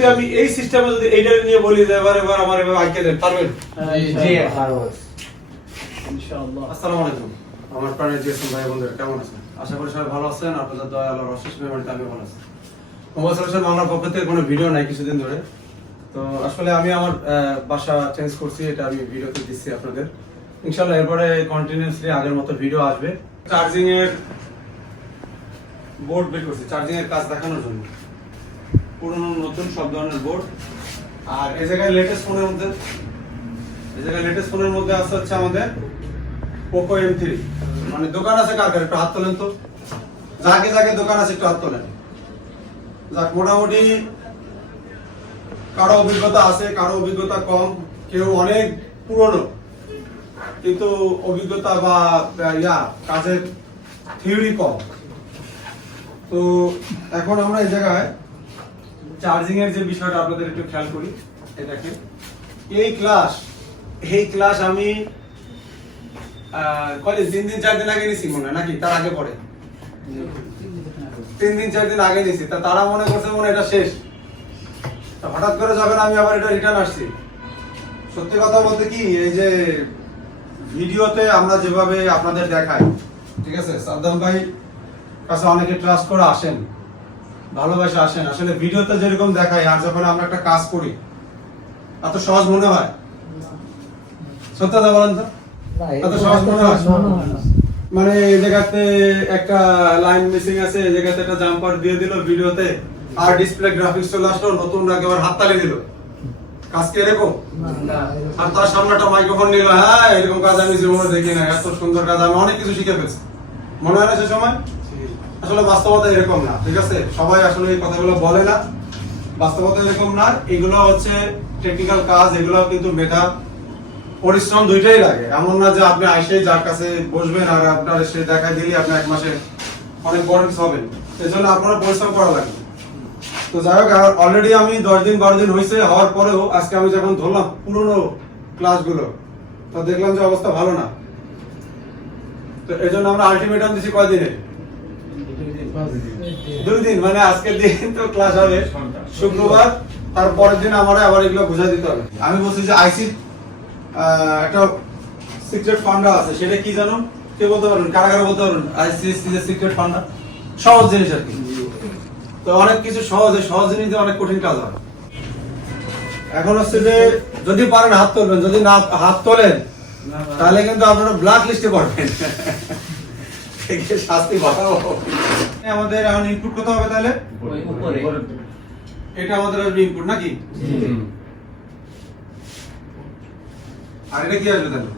যদি আমি এই সিস্টেমে যদি এইটা নিয়ে বলি যে এবার আমার এভাবে আইকে দেন পারবেন? জি পারবো ইনশাআল্লাহ। আসসালামু আলাইকুম আমার প্রাণের জিএসএম ভাই বন্ধুরা, কেমন আছেন? আশা করি সবাই ভালো আছেন। আপনাদের দয়া আল্লাহর অশেষ মেহরবানিতে আমি ভালো আছি। মোবাইল সলিউশন বাংলার পক্ষ থেকে কোনো ভিডিও নাই কিছুদিন ধরে। তো আসলে আমি আমার বাসা চেঞ্জ করছি, এটা আমি ভিডিওতে দিচ্ছি আপনাদের। ইনশাআল্লাহ এরপরে কন্টিনিউয়াসলি আগের মতো ভিডিও আসবে। চার্জিং এর বোর্ড বের করছি চার্জিং এর কাজ দেখানোর জন্য, পুরনো নতুন সব ধরনের বোর্ড। আর এই জায়গায় লেটেস্ট ফোনের মধ্যে আছে হচ্ছে আমাদের Poco M3। মানে দোকান আছে কার কার একটু হাত তোলেন তো, যাকে যাকে দোকান আছে একটু হাত তোলেন। যাক, মোটামুটি কারো অভিজ্ঞতা আছে, কারো অভিজ্ঞতা কম, কেউ অনেক পুরনো কিন্তু অভিজ্ঞতা বা কাজের থিওরি কম। তো এখন আমরা এই জায়গায় চার্জিং এর যে বিষয়টা আপনাদের একটু খেয়াল করি। এই দেখেন এই ক্লাস আমি কলেজ 3-4 দিন আগে নিছি মনে হয়, নাকি তার আগে পরে 3-4 দিন আগে নিছি। তারা মনে করছে মনে এটা শেষ। হঠাৎ করে যখন আমি আবার এটা রিটার্ন আসছি, সত্যি কথা বলতে কি এই যে ভিডিওতে আমরা যেভাবে আপনাদের দেখাই, ঠিক আছে, সাদ্দাম ভাই কাছে অনেকে ট্রাস্ট করে আসেন, ভালোবাসে আসেন। আসলে ভিডিওতে যেরকম দেখাই আর যখন আমরা একটা কাজ করি এত সহজ মনে হয়? সত্যি কথা বলেন তো, এত সহজ মনে হয়? মানে এই জায়গাতে একটা লাইন মিসিং আছে, এই জায়গাতে একটা জাম্পার দিয়ে দিল ভিডিওতে, আর ডিসপ্লে গ্রাফিক্স চলে আসলো, নতুন একেবারে হাততালি দিল। কাজ কি এরকম? আর তার সামনে একটা মাইক্রোফোন নিল, হ্যাঁ এরকম কাজ আমি জীবনে দেখি না, এত সুন্দর কাজ, আমি অনেক কিছু শিখে ফেলছি। মনে হয় না সে সময়? আসলে বাস্তবতা এরকম না, ঠিক আছে? সবাই আসলে এই কথাগুলো বলে না, বাস্তবতা এরকম না। এগুলো হচ্ছে টেকনিক্যাল কাজ, এগুলো কিন্তু মেধা পরিশ্রম দুইটাই লাগে। এমন না যে আপনি আইসে যার কাছে বসবেন আর আপনার সে দেখায় দিলে আপনি এক মাসে অনেক বড় কিছু হবেন, সেজন্য আপনারা পরিশ্রম করা লাগবে। তো যাই হোক, অলরেডি আমি 10-12 দিন হয়েছে, হওয়ার পরেও আজকে আমি যখন ধরলাম পুরোনো ক্লাসগুলো, তো দেখলাম যে অবস্থা ভালো না। তো এই জন্য আমরা আলটিমেটাম দিচ্ছি কয়দিনে? 2 দিন। মানে আজকের দিন তো ক্লাস হবে শুক্রবার, তারপরের দিন আমার আবার এগুলো বুঝাই দিতে হবে। আমি বলছি যে আইসি একটা সিক্রেট ফান্ডা আছে, সেটা কি জানো? কে বলতে পারবেন? কারা বলতে পারবেন আইসিএসসি যে সিক্রেট ফান্ডা? সহজ জিনিস আর কি। তো অনেক কিছু সহজ জিনিস দিয়ে অনেক কঠিন কাজ হয়। এখন হচ্ছে যে যদি পারেন হাত তুলবেন, যদি না হাত তোলেন তাহলে কিন্তু আপনারা ব্ল্যাক লিস্টে পড়বেন, শাস্তি বাড়াবো। আমাদের এখন ইনপুট কত হবে তাহলে? এটা আমাদের আসবে ইনপুট নাকি? আর এটা কি আসবে তাহলে?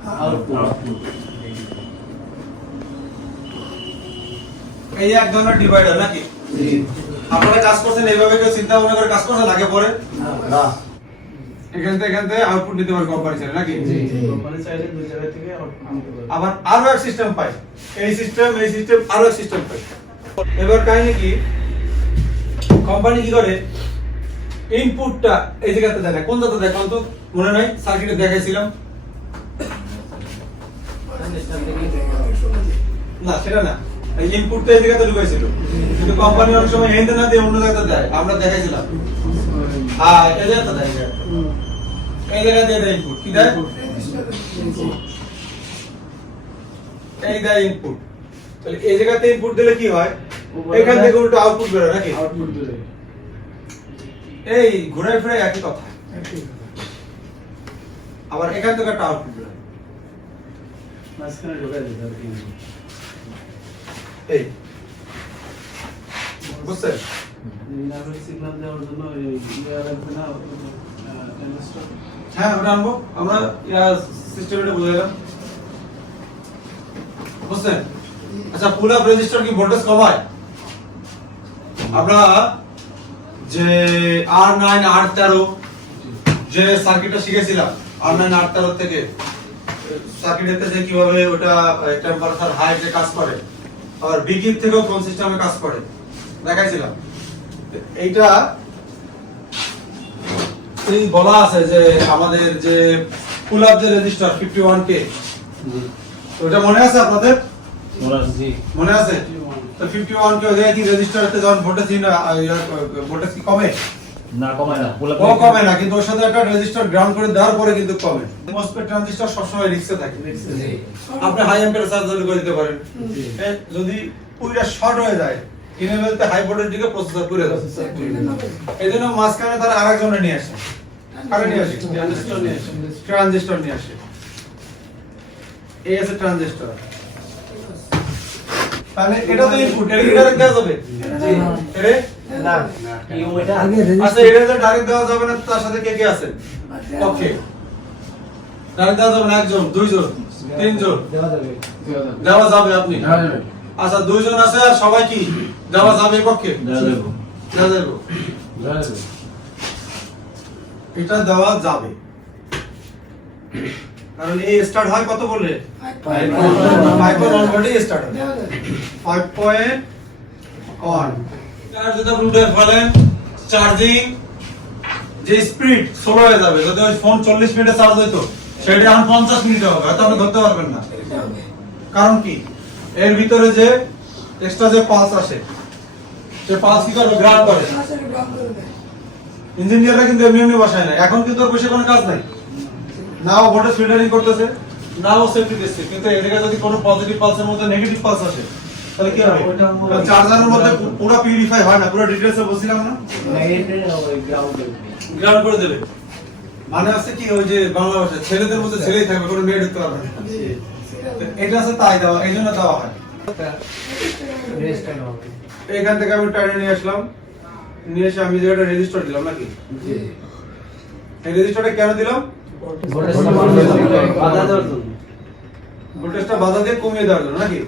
এই এক ধরনের ডিভাইডার নাকি? আপনারা কাজ করছেন এইভাবে, কেউ চিন্তা ভাবনা করে কাজ করছেন আগে পরে? না। এখান থেকে আউটপুট নিতে পারে কোম্পানি চাইলে নাকি? কোম্পানি চাইলে দুই জায়গা থেকে আউটপুট নিতে পারে। আবার আরো এক সিস্টেম পাই, এই সিস্টেম আরো এক সিস্টেম পাই। এবার কাহিনী কি, কোম্পানি কি করে ইনপুটটা এই জায়গাতে দেখায়। কোন জায়গাতে দেখান তো মনে নাই? সার্কিটে দেখাইছিলাম না, সেটা না, এই ইনপুটটা এই জায়গাতে ঢুকাইছিল, কিন্তু কোম্পানি অনেক সময় এখানে না দিয়ে অন্য জায়গাতে দেয়। আমরা দেখাইছিলাম হ্যাঁ এই জায়গাতে দেয়, এই জায়গাতে দেয় ইনপুট। কি দেয়? এই দেয় ইনপুট। তাহলে এই জায়গাতে ইনপুট দিলে কি হয়? এখান থেকে উল্টো আউটপুট বের হয় নাকি? আউটপুট দিলে এই ঘুরে ফিরে একই কথা। আবার এখান থেকে একটা আউটপুট বের হয়, মাঝখানে ঢোকাই দিতে হবে। এই বুঝছেন? ইনপুট সিগন্যাল দেওয়ার জন্য ইয়া লাগবে না, ট্রানজিস্টর। হ্যাঁ ওটা আনবো আমরা, সিস্টেমটা বুঝাইলাম, বুঝছেন? আচ্ছা, পুল আপ রেজিস্টার কি ভোল্টেজ কমায়? আমরা যে R9 R13 যে সার্কিটটা শিখেছিলাম, R9 R13 থেকে সার্কিটেতে যে কিভাবে ওটা টেম্পারেচার হাইতে কাজ করে, আর বিগির থেকেও কোন সিস্টেমে কাজ করে দেখাইছিলাম। এইটা এই বলা আছে যে আমাদের যে পুল আপ যে রেজিস্টার 51K, ওটা মনে আছে আপনাদের? মনে আছে? তো 51K ওই কি রেজিস্টারতে যখন ভোল্টেজ কি কমে, না কমায় না ও কমে না, কিন্তু ওর সাথে একটা রেজিস্টার গ্রাউন্ড করে দেওয়ার পরে কিন্তু কমে। মসফেট ট্রানজিস্টর সবসময় রিস্কে থাকে। আপনি হাই অ্যাম্পিয়ার চার্জ করে দিতে পারেন, যদি পুরোটা শর্ট হয়ে যায় ইনেবলতে হাই ভোল্টেজ দিকে প্রসেসর পুরো যাবে। এইজন্য মাঝখানে তারা আরেকজনে নিয়ে আসে, কারে নিয়ে আসে, ট্রানজিস্টর নিয়ে আসে। এই আছে ট্রানজিস্টর, তাহলে এটা তো ইনপুট, এটা কি ডাইরেক্ট দেওয়া যাবে? এরে না আচ্ছা, এটা তো ডাইরেক্ট দেওয়া যাবে না, তার সাথে কে কে আছে? ওকে, ডাইরেক্ট দেওয়া যাবে না, একজন, দুইজন, তিনজন দেওয়া যাবে। আপনি আচ্ছা, দুইজন আছে আর সবাই কি দেওয়া যাবে? পক্ষে দেওয়া যাবে, এটা দেওয়া যাবে, কারণ এই স্টার্ট হয় কত বললে? 5.1 ভোল্টে স্টার্ট হয়, 5.1। আর যদি আপনি উঠে ফেলেন, চার্জিং যে স্পিড স্লো হয়ে যাবে। যদি ওই ফোন 40 মিনিটে চার্জ হইতো, সেটা এখন 50 মিনিটে হবে, হয়তো আপনি ধরতে পারবেন না। কারণ কি, এর ভিতরে যে এক্সট্রা যে পালস আসে, সে পালস কি করবে? গ্রাউন্ড করে। ইঞ্জিনিয়াররা কিন্তু এমনি এমনি বসায় না, এখন কিন্তু ওর বসে কোনো কাজ নাই, না ও ভোল্টেজ ফিল্টারিং করতেছে, না ও সেফটি দিচ্ছে, কিন্তু এদিকে যদি কোনো পজিটিভ পালসের মধ্যে নেগেটিভ পালস আসে, তাহলে কি হবে? চার্জারের মধ্যে পুরো পিউরিফাই হয় না, পুরো ডিটেইলসে বলছিলাম না, গ্রাউন্ড করে দেবে। মানে আছে কি, ওই যে বাংলা ভাষা ছেলেদের মধ্যে ছেলেই থাকবে, কোনো মেয়ে ঢুকতে পারবে না। এটা আছে তাই দেওয়া, এই জন্য দেওয়া হয়। এখান থেকে আমি টাইনে নিয়ে আসলাম, নিয়ে এসে আমি যে একটা রেজিস্টার দিলাম নাকি, এই রেজিস্টারটা কেন দিলাম? ভোল্টেজটা বাধা দিয়ে কমিয়ে দেওয়ার জন্য নাকি?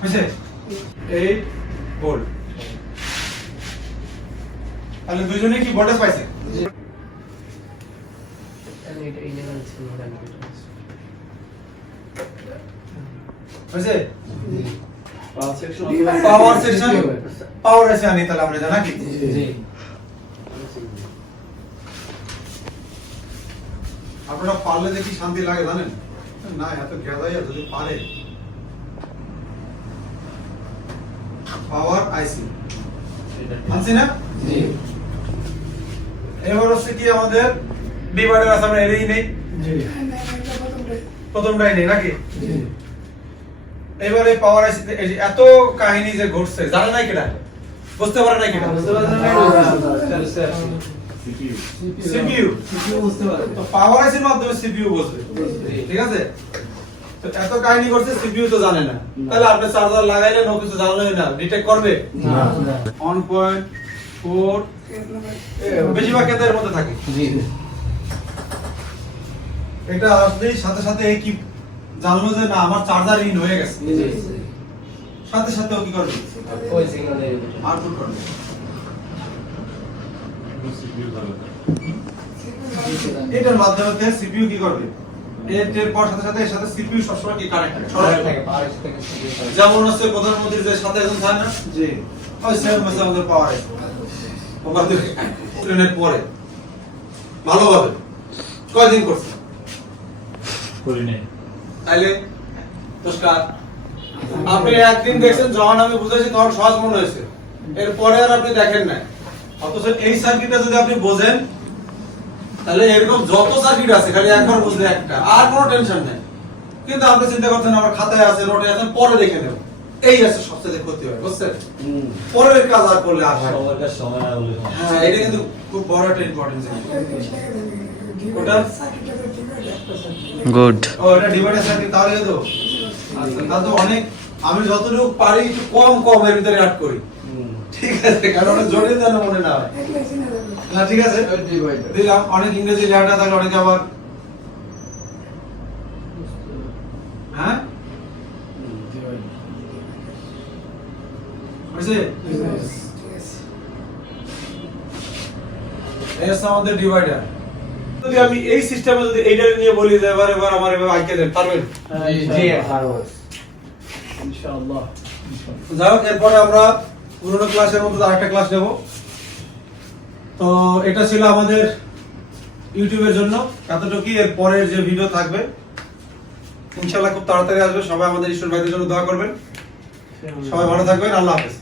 বুঝছে? 8 ভোল্ট। তাহলে দুইজনে কি ভোল্টেজ পাইছে? বুঝছে? পাওয়ার সেকশন, পাওয়ার এসে আনি তাহলে আমরা জানা কি? আপনারা পারলে দেখি শান্তি লাগে, জানেন না? এত গেদাইয়া যদি পারে। পাওয়ার আইসি আনছি না? এবার হচ্ছে কি, আমাদের ডিভাইডার আছে, আমরা এরই নেই, প্রথমটাই নেই নাকি? এবারে পাওয়ার আইসি এত কাহিনী যে ঘটছে, জানে নাই কেটা, বুঝতে পারে নাই কেটা? সিপিইউ তো পাওয়ার আইসির মাধ্যমে সিপিইউ বুঝবে, ঠিক আছে? তো এত কাহিনী করছে, সিপিইউ তো জানে না, তাহলে আপনি চার্জার লাগাইলে নো কিছু জানলেই না, ডিটেক্ট করবে না। 1.4 বেশিরভাগ ক্ষেত্রে এর মধ্যে থাকে। এটা আসলেই সাথে সাথে এই কি জানলো যে না আমার চার্জার ইন হয়ে গেছে, সাথে সাথে ও কি করবে? ওই সিগন্যালে আউটপুট করবে। এটার মাধ্যমে সিপিইউ কি করবে? এর পর সাথে সাথে এর সাথে সিপিইউ সবসময় কি কানেক্টেড থাকে, যেমন হচ্ছে প্রধানমন্ত্রীর যে সাথে একজন থাকে না, জি, ওই সেম মেসেজ আমাদের পাওয়ার আছে। আমাদের ট্রেনের পরে ভালোভাবে কয়দিন করছে করি নাই, তাইলে নমস্কার। আপনি একদিন দেখছেন, যখন আমি বুঝেছি তখন সহজ মনে হয়েছে, এরপরে আর আপনি দেখেন না। অথচ এই সার্কিটটা যদি আপনি বোঝেন, তাহলে এরকম যত সার্কিট আছে খালি একবার বুঝলে একটা, আর কোনো টেনশন নেই। কিন্তু আপনি চিন্তা করছেন আমার খাতায় আছে, নোটে আছে, পরে দেখে নেব, এই আছে সবচেয়ে ক্ষতি হয়, বুঝছেন? পরের কাজ আর করলে আর হয় না। সময় না বলে হ্যাঁ, এটা কিন্তু খুব বড় একটা ইম্পর্টেন্স। ওটা গুড। ও এটা ডিভাইডার সার্কিট, তাহলে তো আচ্ছা, তাহলে তো অনেক, আমি যতটুকু পারি একটু কম কম এর ভিতরে অ্যাড করি, ঠিক আছে? কারণ জটিল যেন মনে না হয়। না, ঠিক আছে, দিলাম। অনেক ইংরেজি লেখাটা থাকে, অনেকে আবার হ্যাঁ বুঝছে? এস আমাদের ডিভাইডার। যদি আমি এই সিস্টেমে যদি এইটা নিয়ে বলি যে এবার আমার এভাবে আইকে দেন, পারবেন? জি পারবো ইনশাআল্লাহ। যাই হোক, এরপরে আমরা পুরোনো ক্লাসের মধ্যে আরেকটা ক্লাস নেব। তো এটা ছিল আমাদের ইউটিউবের জন্য এতটুকুই। এর পরের যে ভিডিও থাকবে ইনশাআল্লাহ খুব তাড়াতাড়ি আসবে। সবাই আমাদের ঈশ্বর ভাইদের জন্য দোয়া করবেন। সবাই ভালো থাকবেন। আল্লাহ হাফেজ।